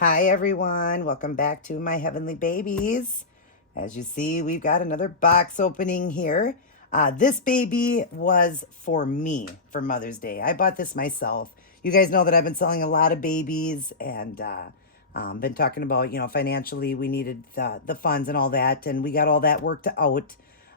Hi everyone, welcome back to my heavenly babies. As you see, we've got another box opening here. This baby was for me for Mother's Day. I bought this myself. You guys know that I've been selling a lot of babies and been talking about, financially we needed the funds and all that, and we got all that worked out.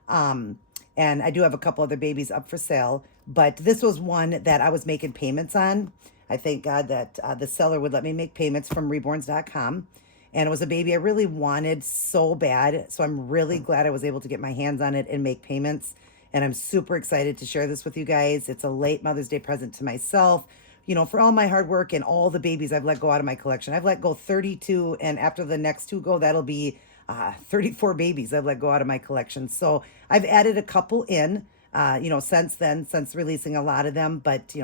Um, and I do have a couple other babies up for sale, but this was one that I was making payments on. I thank God that the seller would let me make payments from reborns.com. And it was a baby I really wanted so bad. So I'm really glad I was able to get my hands on it and make payments. And I'm super excited to share this with you guys. It's a late Mother's Day present to myself, for all my hard work and all the babies I've let go out of my collection. I've let go 32, and after the next two go, that'll be 34 babies I've let go out of my collection. So I've added a couple in, since then, since releasing a lot of them. But,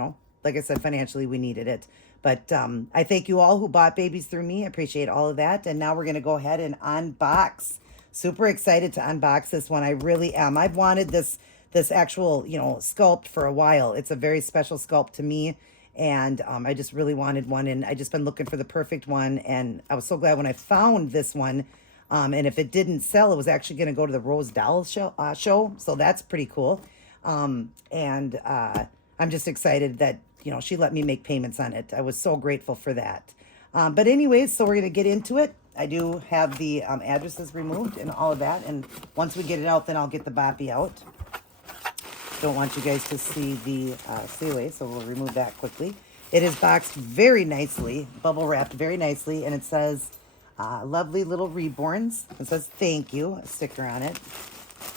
like I said, financially, we needed it. But I thank you all who bought babies through me. I appreciate all of that. And now we're going to go ahead and unbox. Super excited to unbox this one. I really am. I've wanted this actual, sculpt for a while. It's a very special sculpt to me. And I just really wanted one. And I just been looking for the perfect one. And I was so glad when I found this one. And if it didn't sell, it was actually going to go to the Rose Doll show. So that's pretty cool. And I'm just excited that, she let me make payments on it. I was so grateful for that. But anyways, so we're going to get into it. I do have the addresses removed and all of that. And once we get it out, then I'll get the boppy out. Don't want you guys to see the seaway, so we'll remove that quickly. It is boxed very nicely, bubble wrapped very nicely, and it says lovely little Reborns. It says thank you, a sticker on it.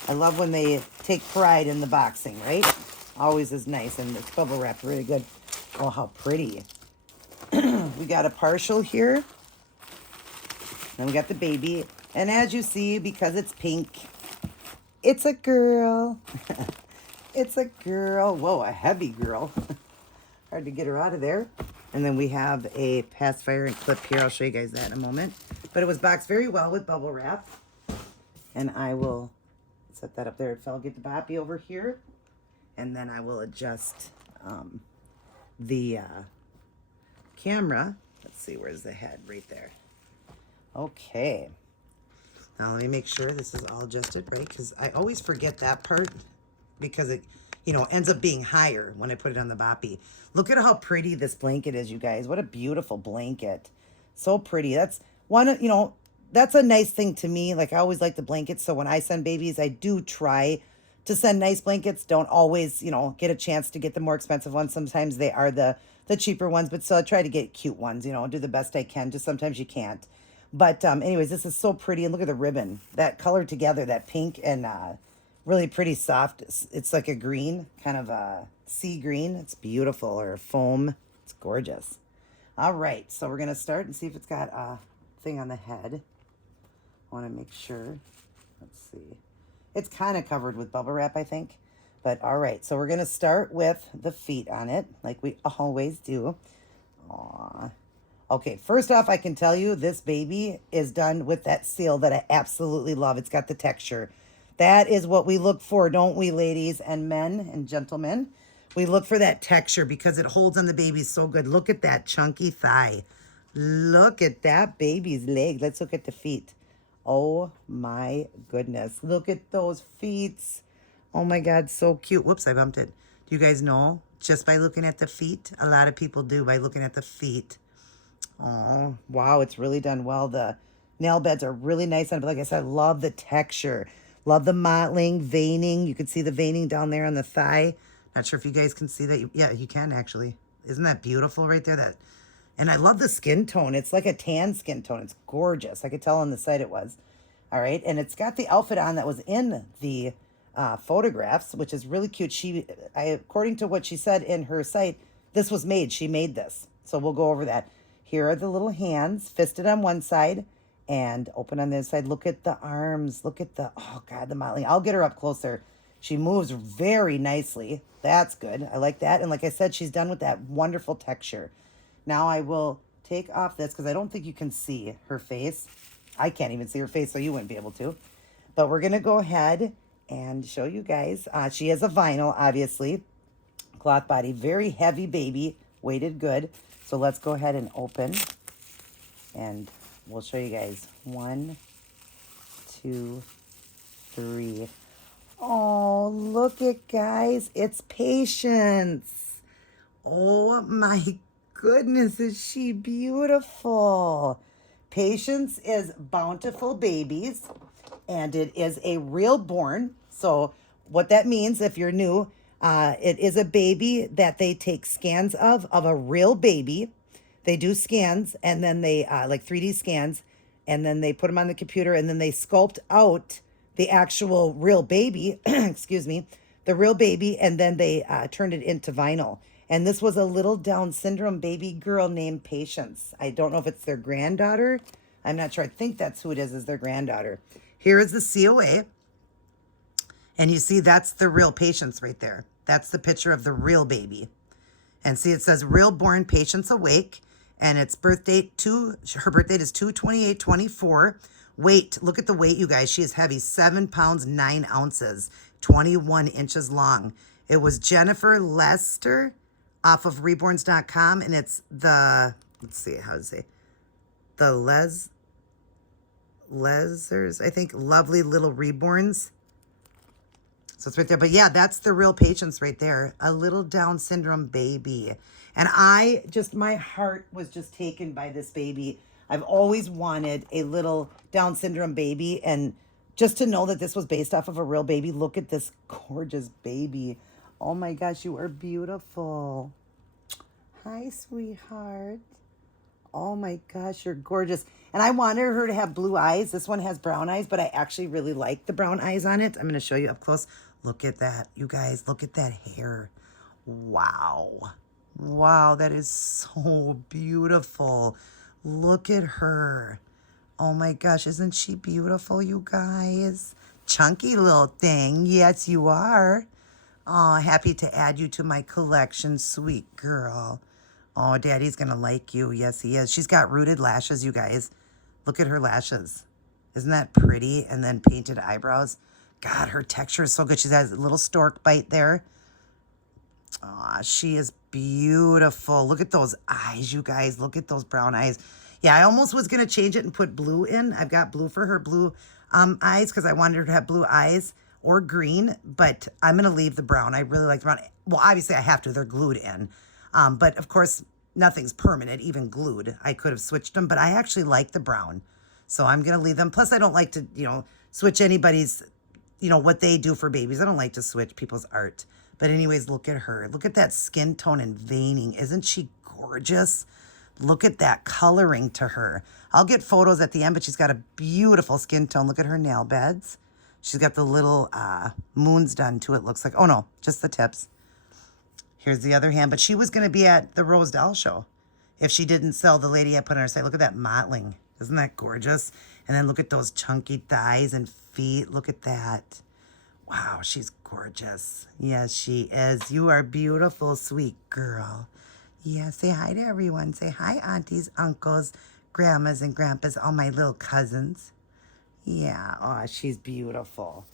I love when they take pride in the boxing, right? Always is nice, and it's bubble wrapped really good. Oh, how pretty. We got a partial here. Then we got the baby. And as you see, because it's pink, it's a girl. It's a girl. Whoa, a heavy girl. Hard to get her out of there. And then we have a pacifier and clip here. I'll show you guys that in a moment. But it was boxed very well with bubble wrap. And I will set that up there. I'll get the boppy over here. And then I will adjust the camera. Let's see, where's the head? Right there. Okay. Now let me make sure this is all adjusted, right? Because I always forget that part because it, ends up being higher when I put it on the boppy. Look at how pretty this blanket is, you guys. What a beautiful blanket. So pretty. That's one, that's a nice thing to me. Like, I always like the blankets. So when I send babies, I do try to send nice blankets. Don't always, get a chance to get the more expensive ones. Sometimes they are the cheaper ones, but still I try to get cute ones, do the best I can. Just sometimes you can't. But anyways, this is so pretty. And look at the ribbon. That color together, that pink and really pretty soft. It's like a green, kind of a sea green. It's beautiful, or foam. It's gorgeous. All right, so we're going to start and see if it's got a thing on the head. I want to make sure. Let's see. It's kind of covered with bubble wrap, I think. But all right, so we're going to start with the feet on it, like we always do. Aww. Okay, first off, I can tell you this baby is done with that seal that I absolutely love. It's got the texture. That is what we look for, don't we, ladies and men and gentlemen? We look for that texture because it holds on the baby so good. Look at that chunky thigh. Look at that baby's leg. Let's look at the feet. Oh my goodness. Look at those feet. Oh my God, so cute. Whoops, I bumped it. Do you guys know? Just by looking at the feet? A lot of people do by looking at the feet. Oh, wow, it's really done well. The nail beds are really nice on it. But like I said, I love the texture. Love the mottling, veining. You can see the veining down there on the thigh. Not sure if you guys can see that. Yeah, you can actually. Isn't that beautiful right there? And I love the skin tone. It's like a tan skin tone. It's gorgeous. I could tell on the site it was. All right. And it's got the outfit on that was in the photographs, which is really cute. According to what she said in her site, this was made. She made this. So we'll go over that. Here are the little hands, fisted on one side and open on the other side. Look at the arms. Look at oh God, the modeling. I'll get her up closer. She moves very nicely. That's good. I like that. And like I said, she's done with that wonderful texture. Now I will take off this because I don't think you can see her face. I can't even see her face, so you wouldn't be able to. But we're going to go ahead and show you guys. She has a vinyl, obviously. Cloth body. Very heavy baby. Weighted good. So let's go ahead and open. And we'll show you guys. 1, 2, 3. Oh, look it, guys. It's Patience. Oh my goodness, is she beautiful? Patience is Bountiful Babies, and it is a Reborn. So what that means, if you're new, it is a baby that they take scans of a real baby. They do scans, and then they like 3D scans, and then they put them on the computer, and then they sculpt out the actual real baby. Excuse me, the real baby, and then they turned it into vinyl. And this was a little Down syndrome baby girl named Patience. I don't know if it's their granddaughter. I'm not sure. I think that's who it is their granddaughter. Here is the COA. And you see, that's the real Patience right there. That's the picture of the real baby. And see, it says real born Patience awake. And its birth date, her birth date is 2/28/24. Weight, look at the weight, you guys. She is heavy, 7 pounds, 9 ounces, 21 inches long. It was Jennifer Lester off of reborns.com. And it's the, let's see, how to say, the Lesers, I think, Lovely Little Reborns. So it's right there. But yeah, that's the real Patience right there. A little Down syndrome baby. And my heart was just taken by this baby. I've always wanted a little Down syndrome baby. And just to know that this was based off of a real baby. Look at this gorgeous baby. Oh my gosh, you are beautiful. Hi, sweetheart. Oh my gosh, you're gorgeous. And I wanted her to have blue eyes. This one has brown eyes, but I actually really like the brown eyes on it. I'm going to show you up close. Look at that, you guys. Look at that hair. Wow. Wow, that is so beautiful. Look at her. Oh my gosh, isn't she beautiful, you guys? Chunky little thing. Yes, you are. Oh, happy to add you to my collection, sweet girl. Oh, Daddy's going to like you. Yes, he is. She's got rooted lashes, you guys. Look at her lashes. Isn't that pretty? And then painted eyebrows. God, her texture is so good. She has a little stork bite there. Aw, she is beautiful. Look at those eyes, you guys. Look at those brown eyes. Yeah, I almost was going to change it and put blue in. I've got blue for her blue eyes because I wanted her to have blue eyes or green. But I'm going to leave the brown. I really like the brown. Well, obviously, I have to. They're glued in. But of course, nothing's permanent, even glued. I could have switched them, but I actually like the brown. So I'm going to leave them. Plus, I don't like to, switch anybody's, what they do for babies. I don't like to switch people's art. But anyways, look at her. Look at that skin tone and veining. Isn't she gorgeous? Look at that coloring to her. I'll get photos at the end, but she's got a beautiful skin tone. Look at her nail beds. She's got the little moons done to it, looks like. Oh, no, just the tips. Here's the other hand. But she was going to be at the Rose Doll show if she didn't sell the lady I put on her site. Look at that mottling. Isn't that gorgeous? And then look at those chunky thighs and feet. Look at that. Wow, she's gorgeous. Yes, she is. You are beautiful, sweet girl. Yeah, say hi to everyone. Say hi, aunties, uncles, grandmas, and grandpas, all my little cousins. Yeah, oh, she's beautiful.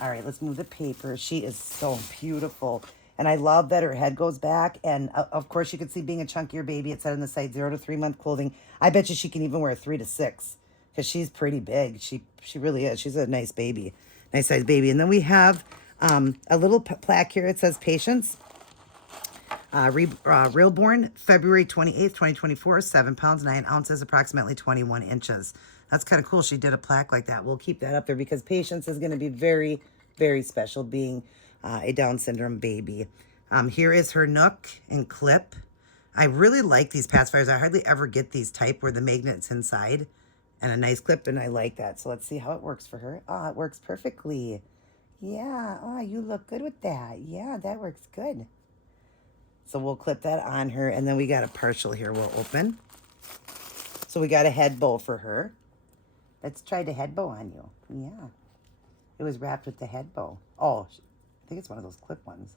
All right, let's move the paper. She is so beautiful. And I love that her head goes back. And of course, you can see being a chunkier baby. It said on the site 0 to 3 month clothing. I bet you she can even wear 3 to 6 because she's pretty big. She really is. She's a nice baby, nice sized baby. And then we have a little plaque here. It says Patience. Reborn, February 28th, 2024, 7 pounds, 9 ounces, approximately 21 inches. That's kind of cool. She did a plaque like that. We'll keep that up there because Patience is going to be very, very special being a Down syndrome baby. Here is her nook and clip. I really like these pacifiers. I hardly ever get these type where the magnet's inside and a nice clip, and I like that. So let's see how it works for her. Oh, it works perfectly. Yeah. Oh, you look good with that. Yeah, that works good. So we'll clip that on her, and then we got a partial here we'll open. So we got a head bow for her. Let's try the head bow on you. Yeah. It was wrapped with the head bow. Oh, I think it's one of those clip ones.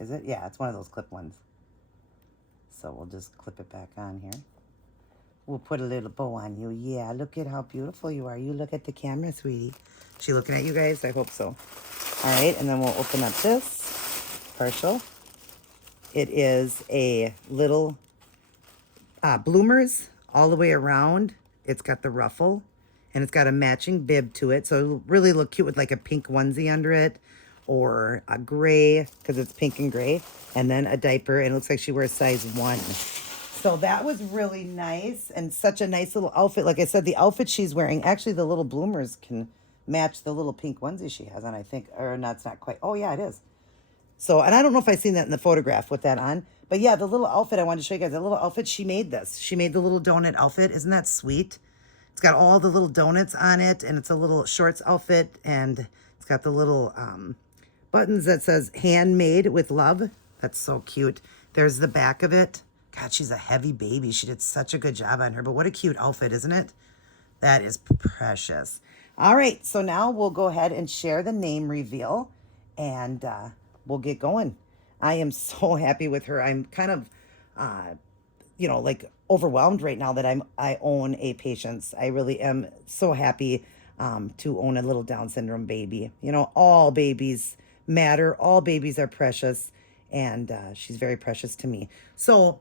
Is it? Yeah, it's one of those clip ones. So we'll just clip it back on here. We'll put a little bow on you. Yeah, look at how beautiful you are. You look at the camera, sweetie. She looking at you guys? I hope so. All right, and then we'll open up this partial. It is a little bloomers all the way around. It's got the ruffle, and it's got a matching bib to it. So it'll really look cute with like a pink onesie under it, or a gray, because it's pink and gray, and then a diaper, and it looks like she wears size 1. So that was really nice, and such a nice little outfit. Like I said, the outfit she's wearing, actually the little bloomers can match the little pink onesie she has on, I think. Or no, it's not quite. Oh, yeah, it is. So, and I don't know if I seen that in the photograph with that on. But yeah, the little outfit, I wanted to show you guys. The little outfit, she made this. She made the little donut outfit. Isn't that sweet? It's got all the little donuts on it, and it's a little shorts outfit, and it's got the little buttons that says handmade with love. That's so cute. There's the back of it. God, she's a heavy baby. She did such a good job on her, but what a cute outfit, isn't it? That is precious. All right, so now we'll go ahead and share the name reveal, and we'll get going. I am so happy with her. I'm kind of, like overwhelmed right now that I own a Patience. I really am so happy to own a little Down syndrome baby. All babies matter. All babies are precious, and she's very precious to me. So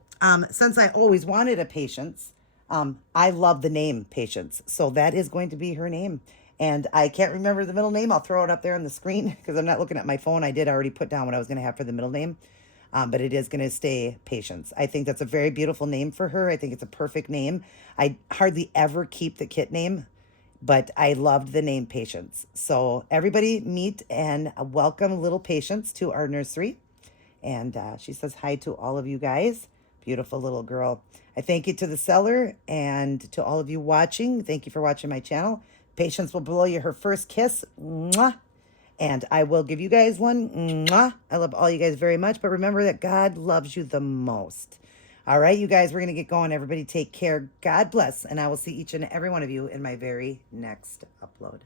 since I always wanted a Patience, I love the name Patience. So that is going to be her name. And I can't remember the middle name. I'll throw it up there on the screen because I'm not looking at my phone. I did already put down what I was going to have for the middle name. But it is going to stay Patience. I think that's a very beautiful name for her. I think it's a perfect name. I hardly ever keep the kit name, but I loved the name Patience. So everybody meet and welcome little Patience to our nursery. And she says hi to all of you guys. Beautiful little girl. I thank you to the seller and to all of you watching. Thank you for watching my channel. Patience will blow you her first kiss. Mwah. And I will give you guys one. Mwah. I love all you guys very much. But remember that God loves you the most. All right, you guys, we're going to get going. Everybody take care. God bless. And I will see each and every one of you in my very next upload.